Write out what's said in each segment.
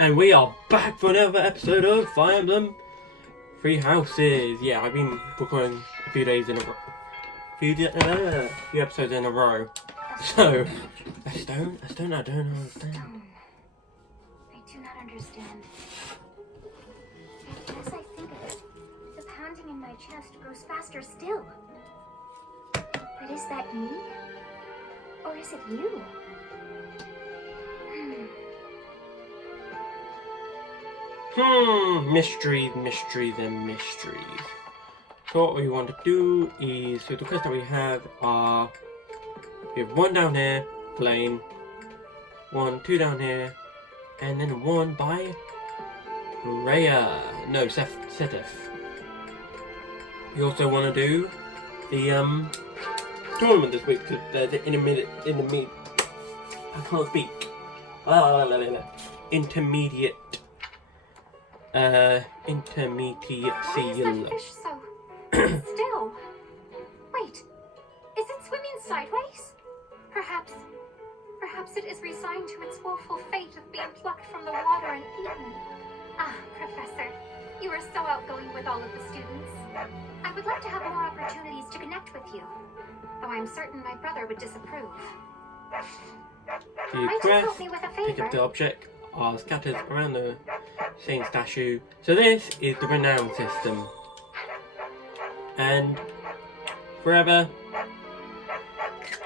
And we are back for another episode of Fire Emblem Three Houses. Yeah, I've been recording a few days in a row. Few episodes in a row. So, I don't understand. I do not understand. And as I think of it, the pounding in my chest grows faster still. But is that me? Or is it you? Mysteries, and mysteries. So what we want to do is, so the quests that we have are, we have one down here, plain, two down here, and then one by Setef. We also want to do the tournament this week because there's an intermediate. I can't speak. Intermediate. Intermediate seal. Why is that fish so still? Wait, is it swimming sideways? Perhaps it is resigned to its woeful fate of being plucked from the water and eaten. Ah, Professor, you are so outgoing with all of the students. I would like to have more opportunities to connect with you, though I'm certain my brother would disapprove. The quest, pick up the object, are scattered around the same statue. So this is the renown system. And forever,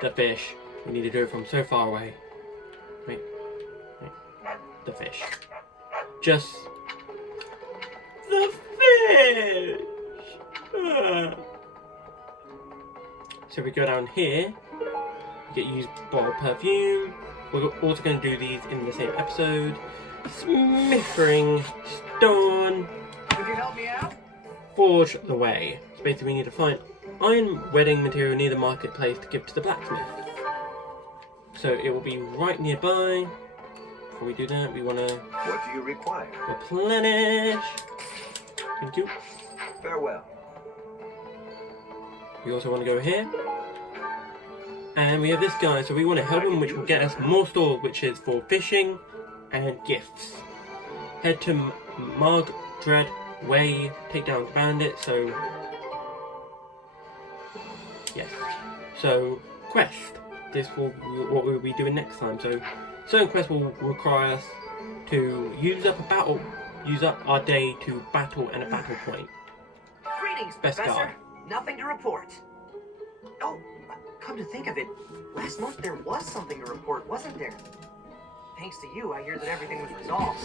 the fish. We need to do it from so far away. Wait. The fish. Just the fish! So we go down here, we get used bottle perfume. We're also going to do these in the same episode. Smithering stone. Could you help me out? Forge the way. So basically we need to find iron wedding material near the marketplace to give to the blacksmith. So it will be right nearby. Before we do that, we want to... What do you require? Replenish. Thank you. Farewell. We also want to go here. And we have this guy, so we want to help him, which will get us more store, which is for fishing and gifts. Head to Margdred Way, take down bandits, so... Yes. So, quest. This will be what we'll be doing next time. So, certain quests will require us to use up our day to battle and a battle point. Greetings, Best Professor. guy. Nothing to report. Oh, come to think of it, last month there was something to report, wasn't there? Thanks to you, I hear that everything was resolved.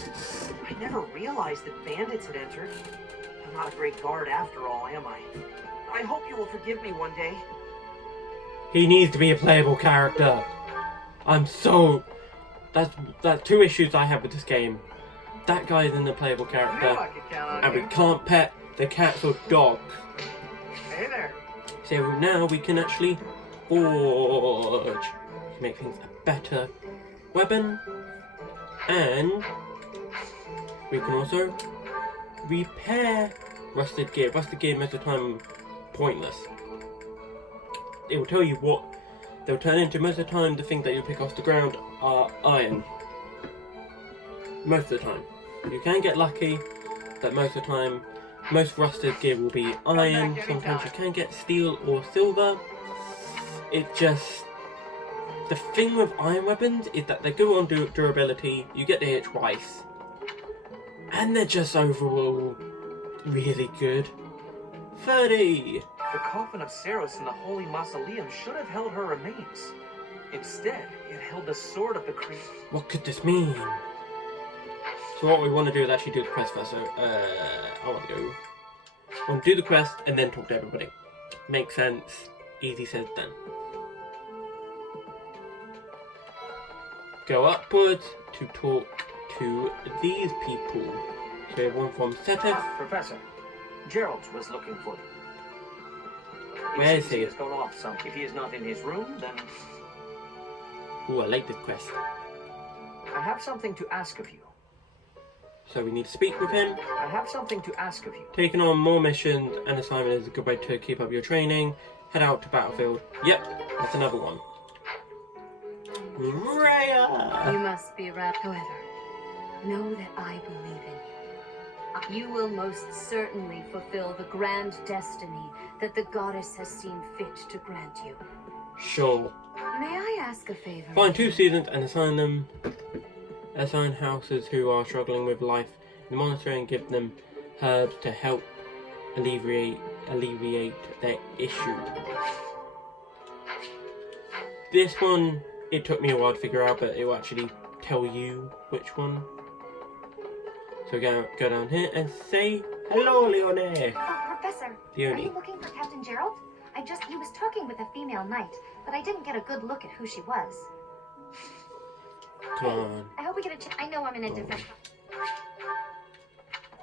I never realized that bandits had entered. I'm not a great guard after all, am I? I hope you will forgive me one day. He needs to be a playable character. That's two issues I have with this game. That guy isn't a playable character, I could count on and we you. can't pet the cats or dogs. Hey there. So now we can actually forge to make things a better weapon, and we can also repair rusted gear. Rusted gear most of the time pointless. It will tell you what they'll turn into. Most of the time the things that you pick off the ground are iron. Most of the time. You can get lucky that most of the time most rusted gear will be iron. Sometimes you can get steel or silver. It just... The thing with iron weapons is that they go on durability, you get to hit twice. And they're just overall really good. 30! The coffin of Saros in the Holy Mausoleum should have held her remains. Instead, it held the sword of the creator. What could this mean? So what we want to do is actually do the quest first. So, I want to do the quest and then talk to everybody. Makes sense. Easy said, done. Go upwards to talk to these people. So we have one from Setef. Professor, Gerald was looking for you. Where is He he? has gone off some. If he is not in his room, then Ooh, I like this quest. I have something to ask of you. So we need to speak with him. I have something to ask of you. Taking on more missions and assignment is a good way to keep up your training. Head out to battlefield. Yep, that's another one. You Raya! must be right. However, Know that I believe in you. You will most certainly fulfill the grand destiny that the goddess has seen fit to grant you. Sure. May I ask a favor? Find 2 students and assign houses who are struggling with life in the monastery and give them herbs to help alleviate their issue. This one, it took me a while to figure out, but it will actually tell you which one. So go down here and say hello, Leonie. Oh, Professor, are Leonie. you looking for Captain Gerald? He was talking with a female knight, but I didn't get a good look at who she was. Come on. I hope we get a chance. I know I'm in a different...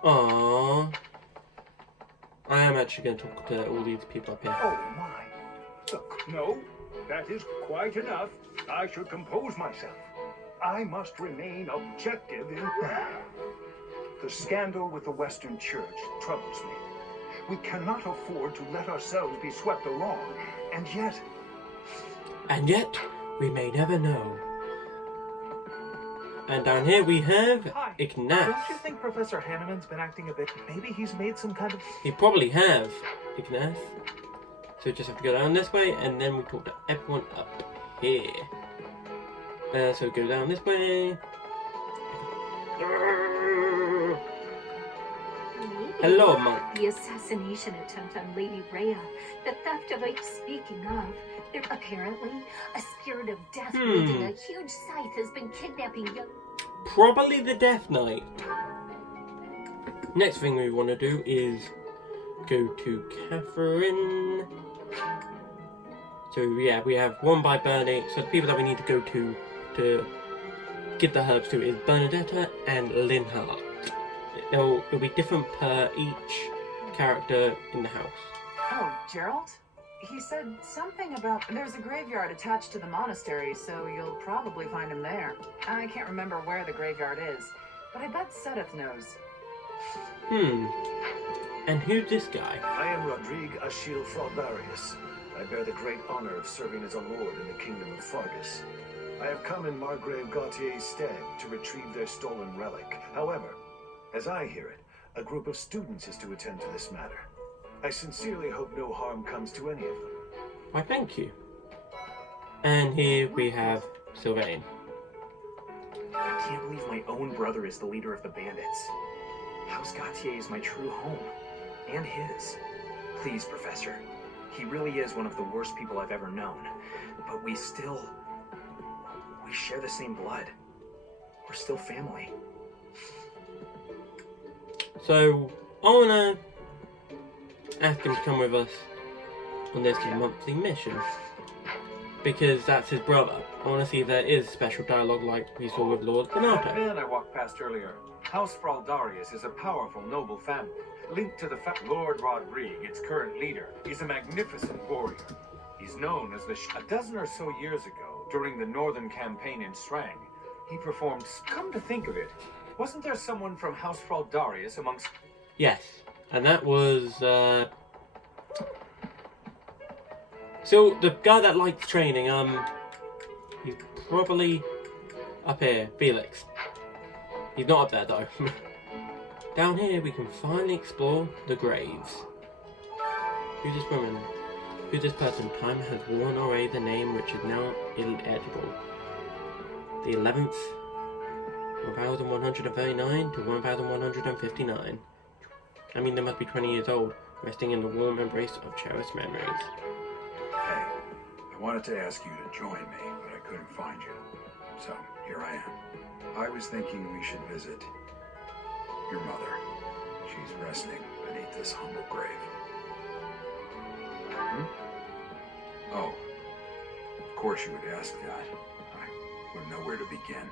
Aww. I am actually going to talk to all these people up here. Oh my. Look, no, that is quite enough. I should compose myself. I must remain objective in... The scandal with the Western Church troubles me. We cannot afford to let ourselves be swept along, and yet... And yet, we may never know. And down here we have Hi. Ignaz. Don't you think Professor Hanneman's been acting a bit... Maybe he's made some kind of... He probably have, Ignaz. So we just have to go down this way, and then we talk to everyone up here. So go down this way. Hello, monk. The assassination attempt on Lady Rhea, the theft of which, speaking of, there apparently a spirit of death wielding a huge scythe has been kidnapping young... Probably the Death Knight. Next thing we want to do is go to Catherine. So yeah, we have one by Bernie. So the people that we need to go to give the herbs to is Bernadetta and Linhart. It'll be different per each character in the house. Oh, Gerald? He said something about there's a graveyard attached to the monastery, so you'll probably find him there. I can't remember where the graveyard is, but I bet Sedith knows. And who's this guy? I am Rodrigue Achille Fraudarius. I bear the great honor of serving as a lord in the kingdom of Fargus. I have come in Margrave Gautier's stead to retrieve their stolen relic. However, as I hear it, a group of students is to attend to this matter. I sincerely hope no harm comes to any of them. Why, thank you. And here we have Sylvain. I can't believe my own brother is the leader of the bandits. House Gautier is my true home. And his. Please, Professor. He really is one of the worst people I've ever known. But we share the same blood. We're still family. So, I wanna ask him to come with us on this monthly mission. Because that's his brother. I wanna see if there is special dialogue like we saw with Lord That Renato. man I walked past earlier. House Fraldarius is a powerful, noble family, linked to the Lord Rodrigue, its current leader. He's a magnificent warrior. He's known as the A dozen or so years ago, during the Northern Campaign in Srang, he performed... Come to think of it, wasn't there someone from House Fraldarius amongst... Yes, and that was, So, the guy that likes training, he's probably up here, Felix. He's not up there, though. Down here, we can finally explore the graves. Who's this woman? Who's this person? Time has worn away the name which is now illegible. The 11th, 1139 to 1159. I mean, they must be 20 years old, resting in the warm embrace of cherished memories. Hey, I wanted to ask you to join me, but I couldn't find you. So, here I am. I was thinking we should visit your mother. She's resting beneath this humble grave. Oh, of course you would ask that. I wouldn't know where to begin.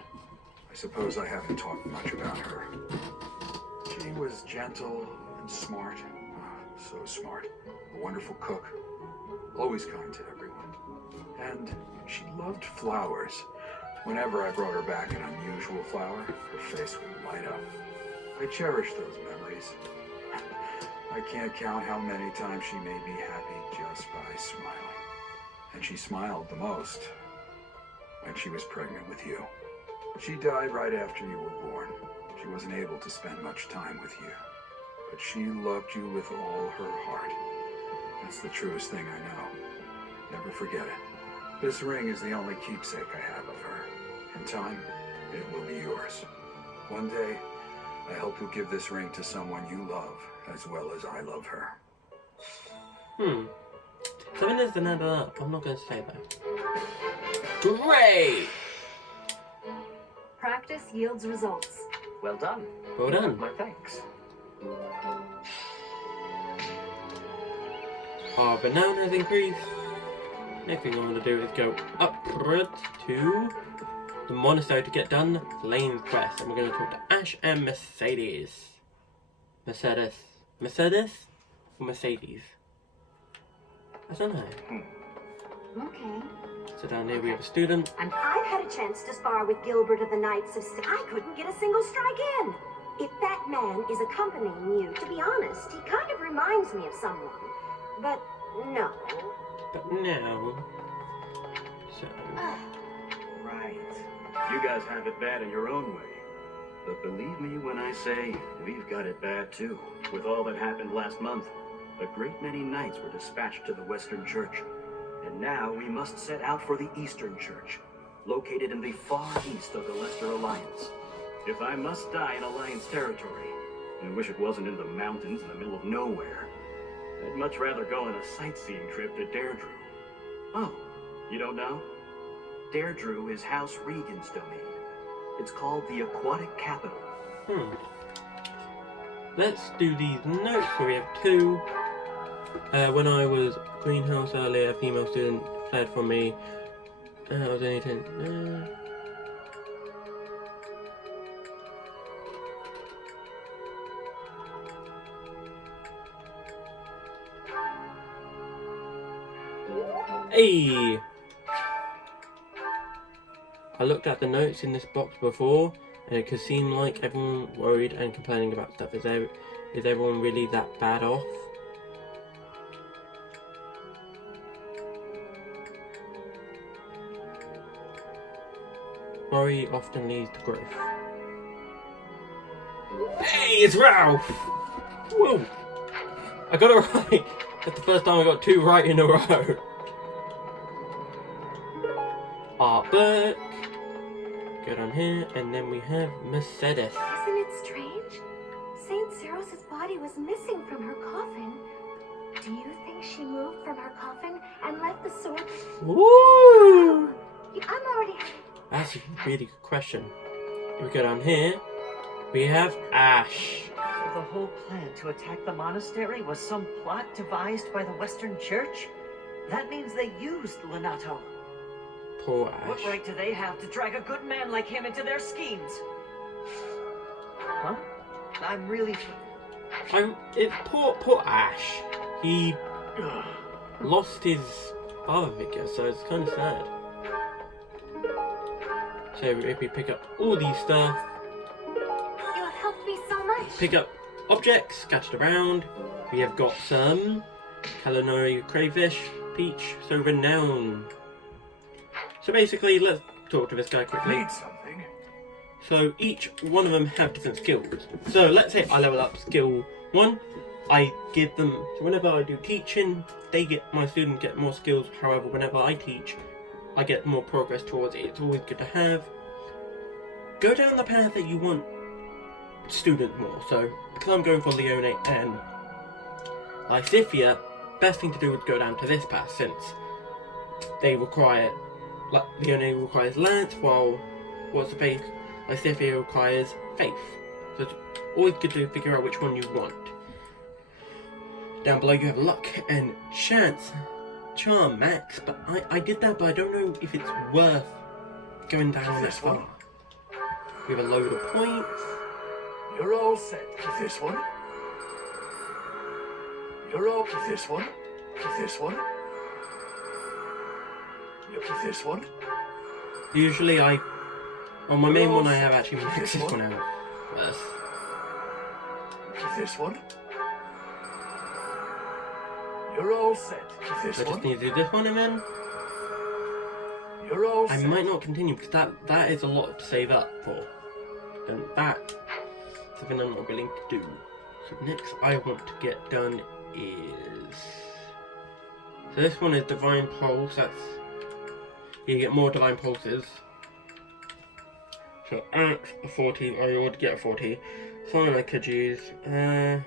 I suppose I haven't talked much about her. She was gentle and smart. So smart. A wonderful cook. Always kind to everyone. And she loved flowers. Whenever I brought her back an unusual flower, her face would light up. I cherish those memories. I can't count how many times she made me happy just by smiling. And she smiled the most when she was pregnant with you. She died right after you were born. wasn't able to spend much time with you, but she loved you with all her heart. That's the truest thing I know. Never forget it. This ring is the only keepsake I have of her. In time, it will be yours. One day, I hope you'll give this ring to someone you love as well as I love her. Something doesn't add up. I'm not going to say that. Great! Practice yields results. Well done. Well done. My thanks. Our renown has increased. Next thing I want to do is go upwards to the monastery to get done Lane's quest. And we're going to talk to Ash and Mercedes. Mercedes? Or Mercedes? I don't know. Okay. So down here we have a student. And I've had a chance to spar with Gilbert of the Knights of I couldn't get a single strike in. If that man is accompanying you, to be honest, he kind of reminds me of someone. But no. But now... So... Right. You guys have it bad in your own way. But believe me when I say we've got it bad too. With all that happened last month, a great many knights were dispatched to the Western Church. And now we must set out for the Eastern Church, located in the far east of the Leicester Alliance. If I must die in Alliance territory, I wish it wasn't in the mountains in the middle of nowhere. I'd much rather go on a sightseeing trip to Deirdre. Oh, you don't know? Deirdre is House Regan's domain. It's called the Aquatic Capital. Let's do these notes. So we have two. When I was greenhouse earlier, a female student fled from me. I was only 10. Hey! I looked at the notes in this box before, and it could seem like everyone worried and complaining about stuff. Is everyone really that bad off? Worry often leads to growth. Hey, it's Ralph! Woo! I got it right! That's the first time I got 2 right in a row. Art book. Go down here, and then we have Mercedes. Isn't it strange? Saint Ceros's body was missing from her coffin. Do you think she moved from her coffin and left the sword? Woo! I'm already... That's a really good question. We go down here. We have Ash. So the whole plan to attack the monastery was some plot devised by the Western Church? That means they used Lenato. Poor Ash. What right do they have to drag a good man like him into their schemes? Huh? I'm really... It's poor Ash. He lost his father figure, so it's kind of sad. So if we pick up all these stuff, You have helped me so much. pick up objects scattered around. We have got some calamari crayfish, peach, so renowned. So basically, let's talk to this guy quickly. Need something? So each one of them have different skills. So let's say I level up skill 1. I give them, so whenever I do teaching, my students get more skills. However, whenever I teach, I get more progress towards it. It's always good to have. Go down the path that you want student more. So because I'm going for Leone and Lysithia, best thing to do is go down to this path, since they require, like Leone requires lance, while Lysithia requires faith. So it's always good to figure out which one you want. Down below you have luck and chance, charm max, but I did that, but I don't know if it's worth going down this far. We have a load of points. You're all set. Is this one? You're all... Is this one? Is this one? Is this one? Usually on my main one I have actually maxed this one out first. Is this one? You're all set. Is this So I just one? need to do this one and then You're all I set. might not continue because that is a lot to save up for. And that something I'm not willing to do. So next I want to get done is... So this one is Divine Pulse, that's... You get more Divine Pulses. So axe, a 40, I would get a 40. Something I could use, but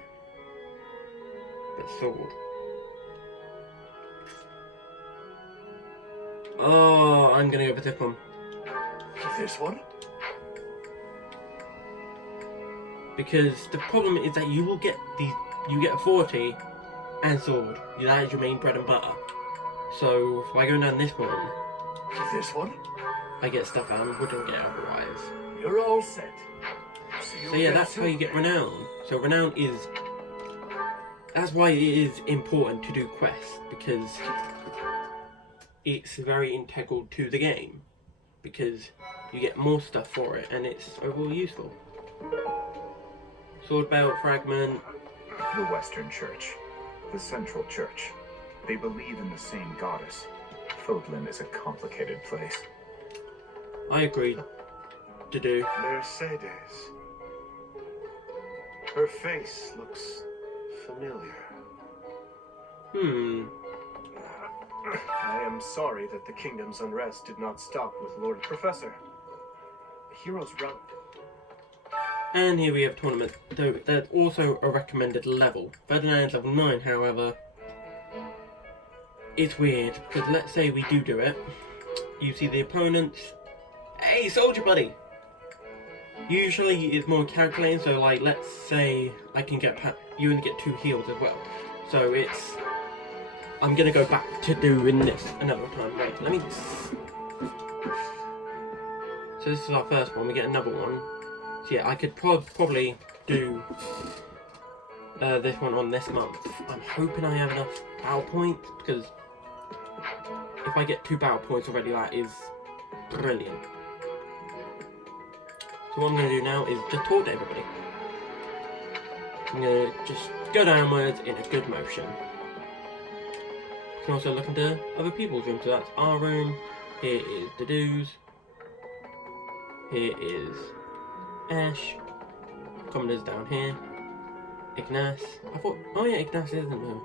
sword. Oh, I'm gonna go with this one. This one? Because the problem is that you will get you get a 40 and sword. That is your main bread and butter. So by going down this one, This one? I get stuff I wouldn't get otherwise. You're all set. So yeah, that's how you get renown. So renown is... That's why it is important to do quests, because it's very integral to the game. Because you get more stuff for it, and it's overall useful. Sword belt, fragment. The Western Church. The Central Church. They believe in the same goddess. Fodlan is a complicated place. I agree. To do. Mercedes. Her face looks familiar. I am sorry that the kingdom's unrest did not stop with Lord Professor. The hero's round. And here we have tournament. So there's also a recommended level. Ferdinand's level 9, however. It's weird, because let's say we do it. You see the opponents. Hey, soldier buddy! Usually it's more calculating, so like, let's say I can get... You only get 2 heals as well. So it's... I'm gonna go back to doing this another time. Wait, let me... So this is our first one, we get another one. So yeah, I could probably do this one on this month. I'm hoping I have enough battle points, because if I get 2 battle points already, that is brilliant. So what I'm going to do now is just talk to everybody. I'm going to just go downwards in a good motion. You can also look into other people's rooms. So that's our room. Here is Dadu's. Here is Ash. Commoners down here. Ignace. I thought... Oh yeah, Ignace isn't there.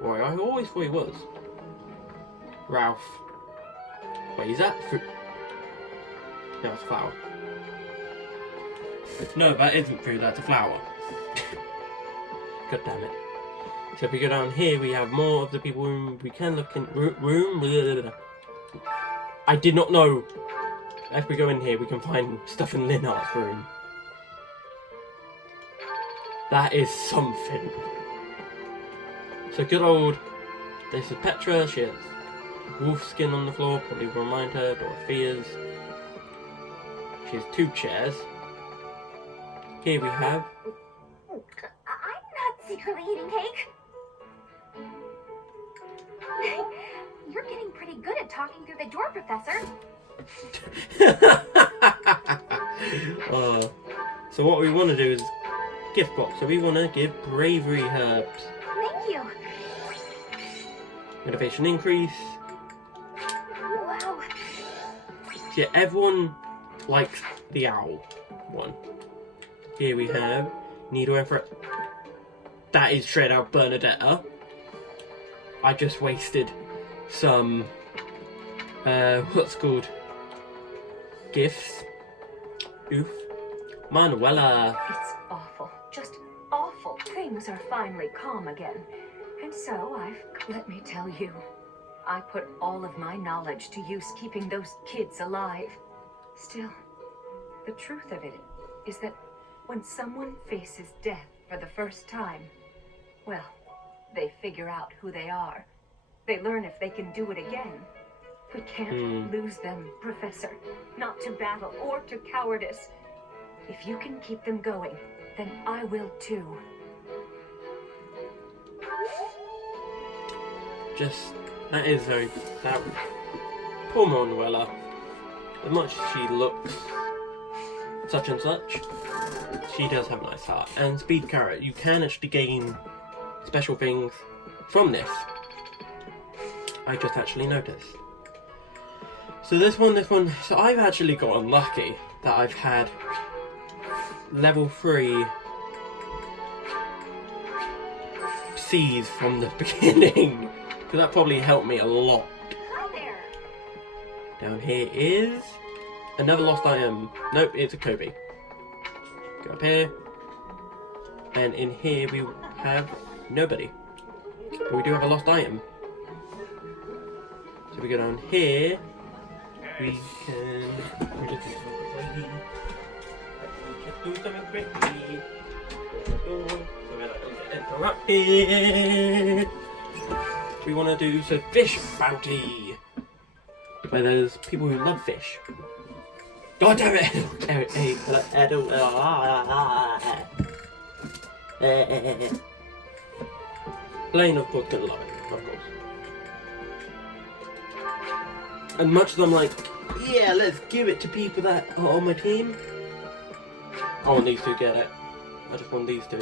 Why, I always thought he was. Ralph. Wait, is that fruit? No, it's flower. No, that isn't fruit, that's a flower. God damn it. So if we go down here, we have more of the people room. We can look in room. Blah, blah, blah. I did not know. If we go in here, we can find stuff in Linhart's room. That is something. So good old... This is Petra, she has wolf skin on the floor, probably will remind her, Dorothea's. She has 2 chairs. Here we have... I'm not secretly eating cake. You're getting pretty good at talking through the door, Professor. So what we want to do is gift box. So we want to give bravery herbs. Thank you. Motivation increase. Wow. So yeah, everyone likes the owl one. Here we have Needle and Thread. That is straight out Bernadetta. I just wasted some what's called gifts. Oof. Manuela. It's awful. Just awful. Things are finally calm again. And so let me tell you, I put all of my knowledge to use keeping those kids alive. Still, the truth of it is that when someone faces death for the first time, well, they figure out who they are. They learn if they can do it again. We can't lose them, Professor. Not to battle or to cowardice. If you can keep them going, then I will too. Just, that is very, that, poor Manuela. As much as she looks such and such, she does have a nice heart. And Speed Carrot, you can actually gain special things from this. I just actually noticed. So this one, so I've actually got unlucky that I've had level 3 C's from the beginning. Because that probably helped me a lot. Hello there. Down here is another lost item. Nope, it's a Kobe. Go up here. And in here we have nobody. But we do have a lost item. So we go down here. We can... We just do something quickly. So we're not going to get interrupted. We want to do some fish bounty. Where there's people who love fish. God damn it! Blaine, of course, gonna love it. Of course. And much as I'm like, yeah, let's give it to people that are on my team. I want these two to get it. I just want these two.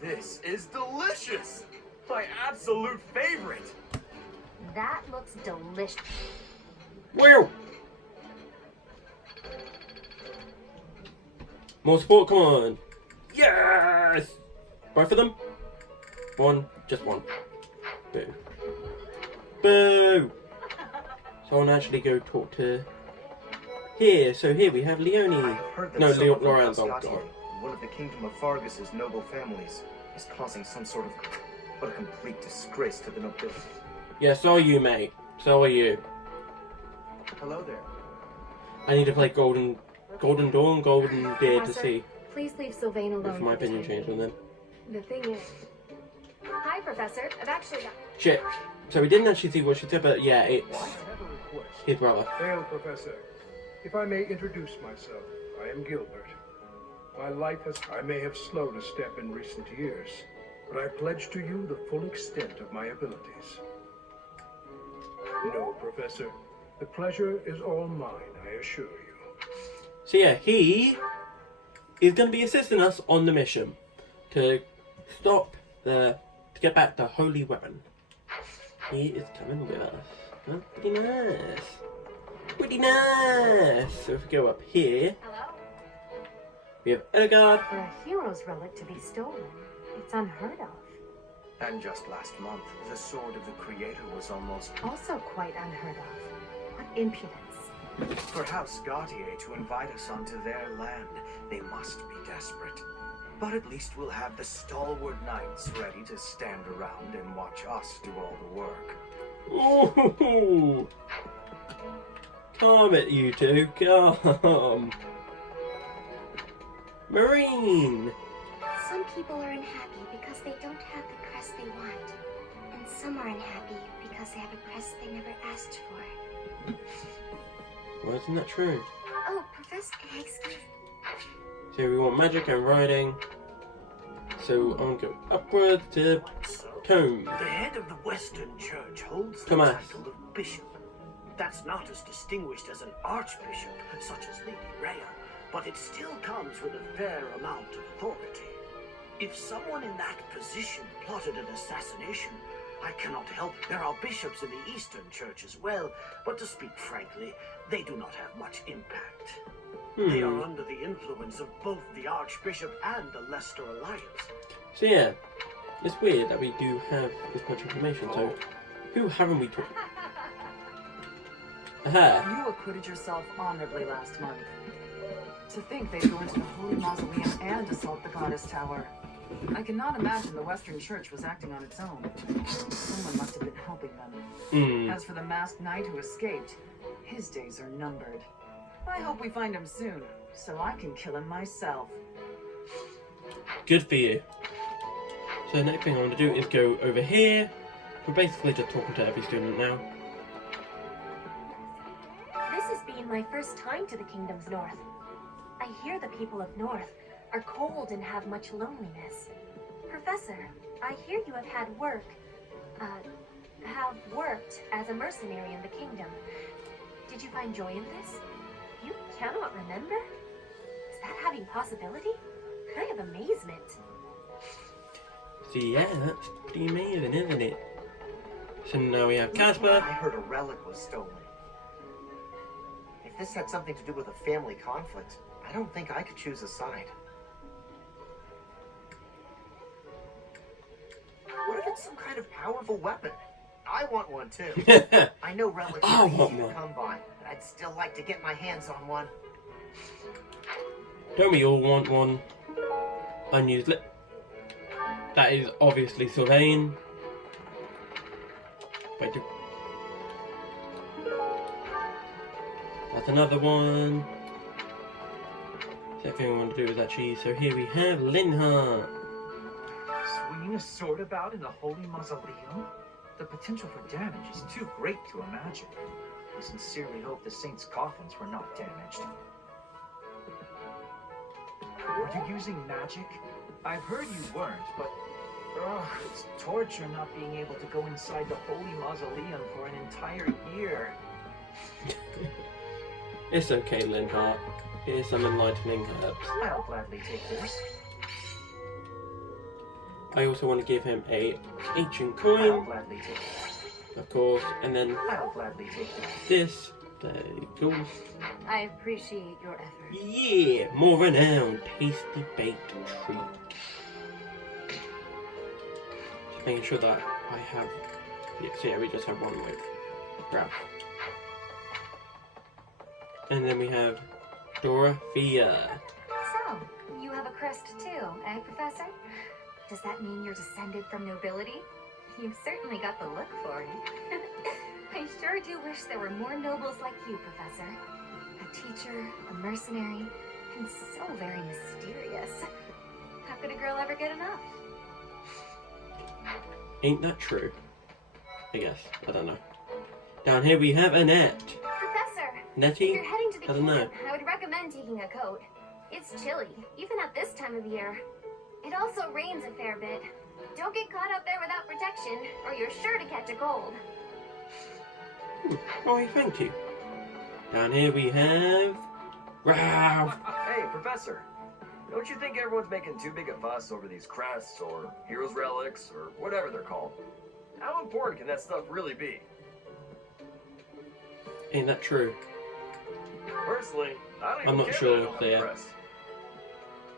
This is delicious! My absolute favorite! That looks delicious. Wow! More support, come on! Yes! Both of them? One, just one. Boo. Boo! So I'll actually go talk to... Here, so here we have Leonie. Heard that No, someone from Laurel's House on Gautier, one of the Kingdom of Fargus's noble families, is causing some sort of... What a complete disgrace to the nobility. Yeah, so are you, mate. So are you. Hello there. I need to play Golden Dawn, Golden Deer to Professor, see Please leave Sylvain alone. if my for the opinion time changed on being. them. The thing is... Hi, Professor. I've actually got... Shit. So we didn't actually see what she said, but yeah, it's I have a request. his brother. Hail, Professor. If I may introduce myself, I am Gilbert. My life I may have slowed a step in recent years, but I pledge to you the full extent of my abilities. No, Professor. The pleasure is all mine, I assure you. So yeah, he is going to be assisting us on the mission to to get back the holy weapon. He is coming with us. Huh? Pretty nice. Pretty nice. So if we go up here, Hello? we have Edelgard. For a hero's relic to be stolen, it's unheard of. And just last month, the sword of the Creator was almost... Also quite unheard of. What impudence. For House Gautier to invite us onto their land, they must be desperate. But at least we'll have the stalwart knights ready to stand around and watch us do all the work. Ooh. Calm it, you two. Calm. Marine. Some people are unhappy because they don't have the crest they want. And some are unhappy because they have a crest they never asked for. Well, isn't that true? Oh, Professor, excuse me. So we want magic and riding. So I'm going to go upwards to Tome. The head of the Western Church holds the Thomas. title of bishop. That's not as distinguished as an archbishop, such as Lady Rhea, but it still comes with a fair amount of authority. If someone in that position plotted an assassination, I cannot help. There are bishops in the Eastern Church as well, but to speak frankly, they do not have much impact. They are under the influence of both the Archbishop and the Leicester Alliance. So yeah, it's weird that we do have this much information. So who haven't we talked? Aha. You acquitted yourself honorably last month. To think they'd go into the Holy Mausoleum and assault the Goddess Tower. I cannot imagine the Western Church was acting on its own. Someone must have been helping them. As for the masked knight who escaped, his days are numbered. I hope we find him soon, so I can kill him myself. Good for you. So the next thing I want to do is go over here. We're basically just talking to every student now. This has been my first time to the Kingdom's North. I hear the people of North are cold and have much loneliness. Professor, I hear you have worked as a mercenary in the Kingdom. Did you find joy in this? You cannot remember? Is that having possibility? I have amazement. So yeah, that's pretty amazing, isn't it? So now we have Casper. I heard a relic was stolen. If If this had something to do with a family conflict, I don't think I could choose a side. What if it's some kind of powerful weapon? I want one too. I know relics are easy to come by, but I'd still like to get my hands on one. Don't we all want one? Unused lip. That is obviously Sylvain. Wait, that's another one. So everything we want to do is actually. So here we have Linhardt. Swinging a sword about in a holy mausoleum? The potential for damage is too great to imagine. I sincerely hope the saints' coffins were not damaged. Were you using magic? I've heard you weren't, but it's torture not being able to go inside the holy mausoleum for an entire year. It's okay, Linhardt. Here's some enlightening herbs. I'll gladly take this. I also want to give him a ancient I'll coin, gladly take this. of course, and then I'll gladly take this. this. There you go. I appreciate your effort. Yeah, more renowned, tasty baked treat. Just making sure that I have. Yes, yeah, we just have one with grab. And then we have Dorothea. So, you have a crest too, eh, Professor? Does that mean you're descended from nobility? You've certainly got the look for it. I sure do wish there were more nobles like you, Professor. A teacher, a mercenary, and so very mysterious. How could a girl ever get enough? Ain't that true? I guess. I don't know. Down here we have Annette. Professor! Nettie? If you're heading to the I don't know. kingdom, I would recommend taking a coat. It's chilly, even at this time of year. It also rains a fair bit. Don't get caught out there without protection, or you're sure to catch a cold. Oh, thank you. Down here we have Ralph. Hey, Professor. Don't you think everyone's making too big a fuss over these crests or heroes relics or whatever they're called? How important can that stuff really be? Ain't that true? Personally, I don't even I'm not care sure that I don't have there. a crest.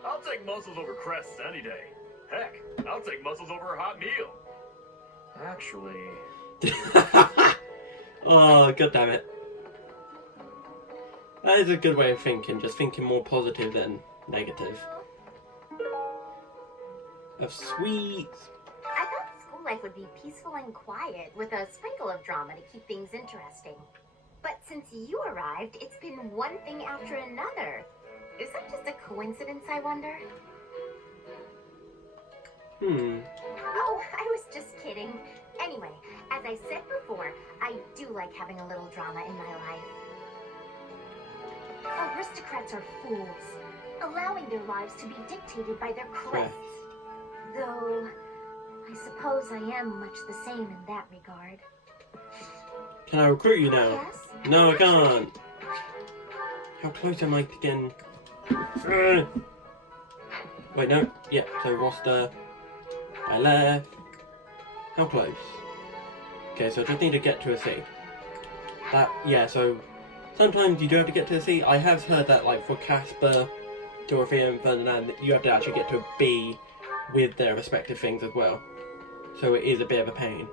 I'll take muscles over crests any day. Heck, I'll take muscles over a hot meal. Actually... Oh, god damn it. That is a good way of thinking, just thinking more positive than negative. Of sweets. I thought school life would be peaceful and quiet, with a sprinkle of drama to keep things interesting. But since you arrived, it's been one thing after another. Is that just a coincidence, I wonder? Oh, I was just kidding. Anyway, as I said before, I do like having a little drama in my life. Aristocrats are fools, allowing their lives to be dictated by their crests. Though, I suppose I am much the same in that regard. Can I recruit you now? Yes? No, I can't. How close am I to getting... Wait, no. Yeah, so roster. I left. How close? Okay, so I just need to get to a C. That, yeah, so sometimes you do have to get to a C. I have heard that, like, for Casper, Dorothea, and Ferdinand, you have to actually get to a B with their respective things as well. So it is a bit of a pain.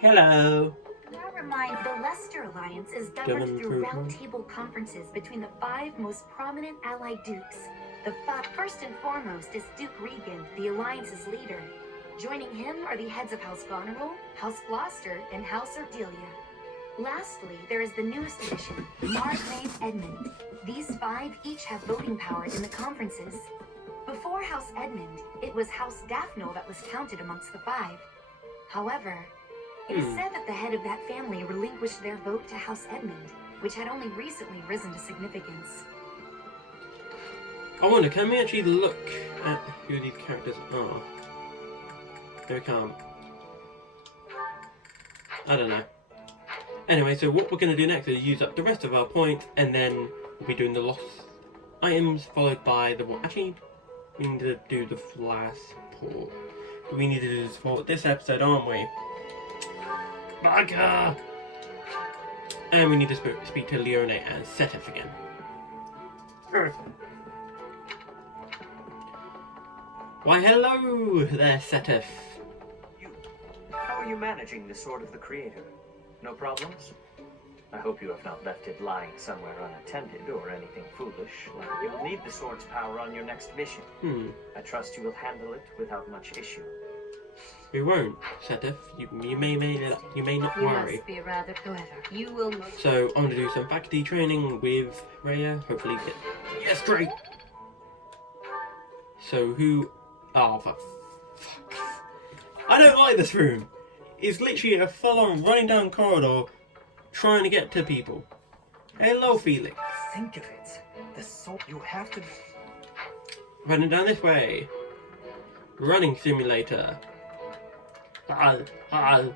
Hello. Never mind, the Leicester Alliance is governed through round-table conferences between the 5 most prominent allied dukes. First and foremost is Duke Regan, the Alliance's leader. Joining him are the heads of House Goneril, House Gloucester, and House Ardelia. Lastly, there is the newest addition, Margrave Edmund. These 5 each have voting power in the conferences. Before House Edmund, it was House Daphno that was counted amongst the 5. However, it is said that the head of that family relinquished their vote to House Edmund, which had only recently risen to significance. I wonder, can we actually look at who these characters are? No, we can't. I don't know. Anyway, so what we're going to do next is use up the rest of our points, and then we'll be doing the lost items, followed by the... Actually, we need to do the last port. We need to do this for this episode, aren't we? Bugger! And we need to speak to Leone and Setef again. Why, hello there, Setef. How are you managing the Sword of the Creator? No problems? I hope you have not left it lying somewhere unattended or anything foolish. You'll need the sword's power on your next mission. I trust you will handle it without much issue. We won't, Setef. You may not You worry. must be rather clever. You will not. So I'm gonna do some faculty training with Rhea. Hopefully get yes, great. So who? Oh, for fuck! I don't like this room. It's literally a full-on running down corridor, trying to get to people. Hello, Felix. Think of it. The sword you have to. Running down this way. Running simulator. Hey, I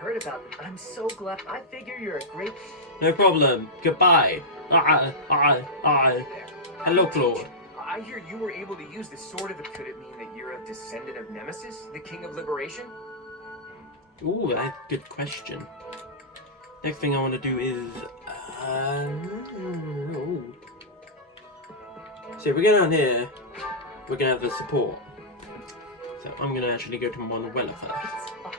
heard about it. I'm so glad. I figure you're a great. No problem. Goodbye. Hello, Claude. I hear you were able to use the sword of it. Could it mean that you're a descendant of Nemesis, the King of Liberation? Ooh, that's a good question. Next thing I want to do is... So if we go down here, we're going to have the support. So I'm going to actually go to Manuela first. Back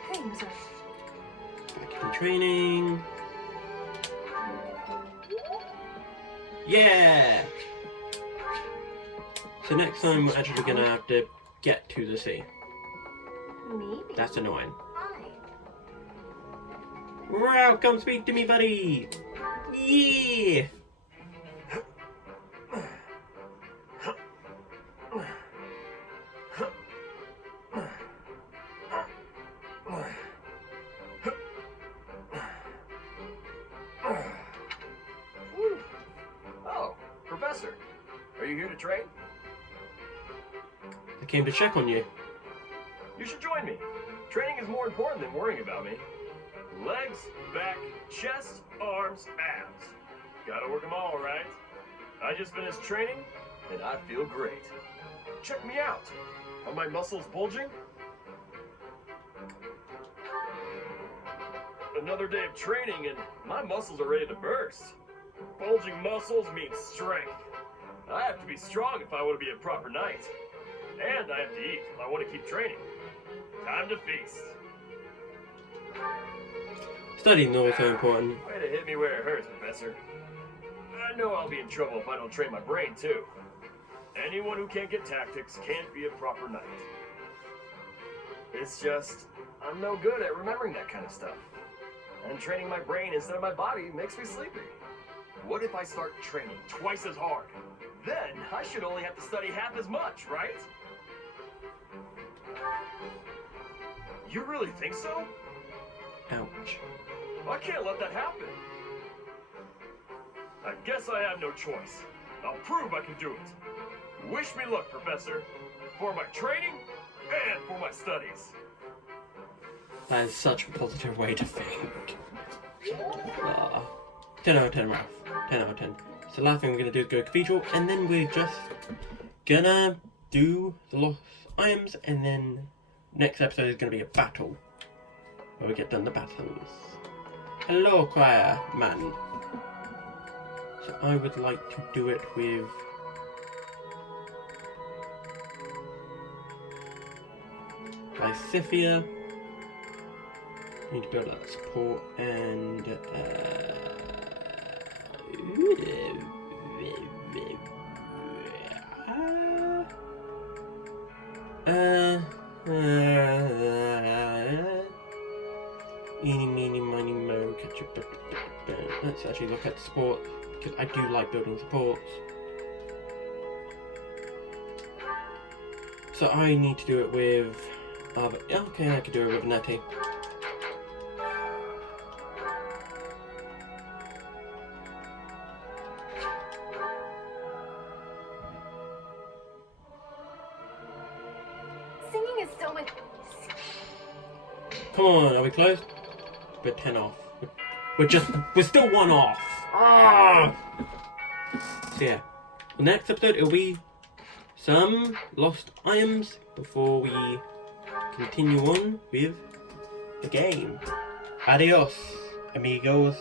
in training. Yeah! So next time we're actually going to have to get to the sea. Maybe. That's annoying. Hi. Wow, come speak to me, buddy! Yeah! Oh, Professor. Are you here to train? I came to check on you. You should join me. Training is more important than worrying about me. Legs, back, chest, arms, abs. Gotta work them all, right? I just finished training, and I feel great. Check me out. Are my muscles bulging? Another day of training, and my muscles are ready to burst. Bulging muscles means strength. I have to be strong if I want to be a proper knight. And I have to eat if I want to keep training. Time to feast. Studying is also important. Way to hit me where it hurts, Professor. I know I'll be in trouble if I don't train my brain, too. Anyone who can't get tactics can't be a proper knight. It's just, I'm no good at remembering that kind of stuff. And training my brain instead of my body makes me sleepy. What if I start training twice as hard? Then I should only have to study half as much, right? You really think so? Ouch. I can't let that happen. I guess I have no choice. I'll prove I can do it. Wish me luck, Professor. For my training and for my studies. That is such a positive way to think. 10 out of 10, Ralph. 10 out of 10. So the last thing we're going to do is go Cathedral, and then we're just gonna do the Lost Items, and then next episode is going to be a battle. Where we get done the battles. Hello, choir man. So I would like to do it with... Lysithia. Need to build that support and eeny, meeny, miny, mo, catch up. Let's actually look at support because I do like building supports. So I need to do it with. Okay, I could do it with Nettie. Singing is so much. Come on, are we close? We're 10 off. We're still 1 off. Ah! So yeah, the next episode it'll be some lost items before we continue on with the game. Adios, amigos.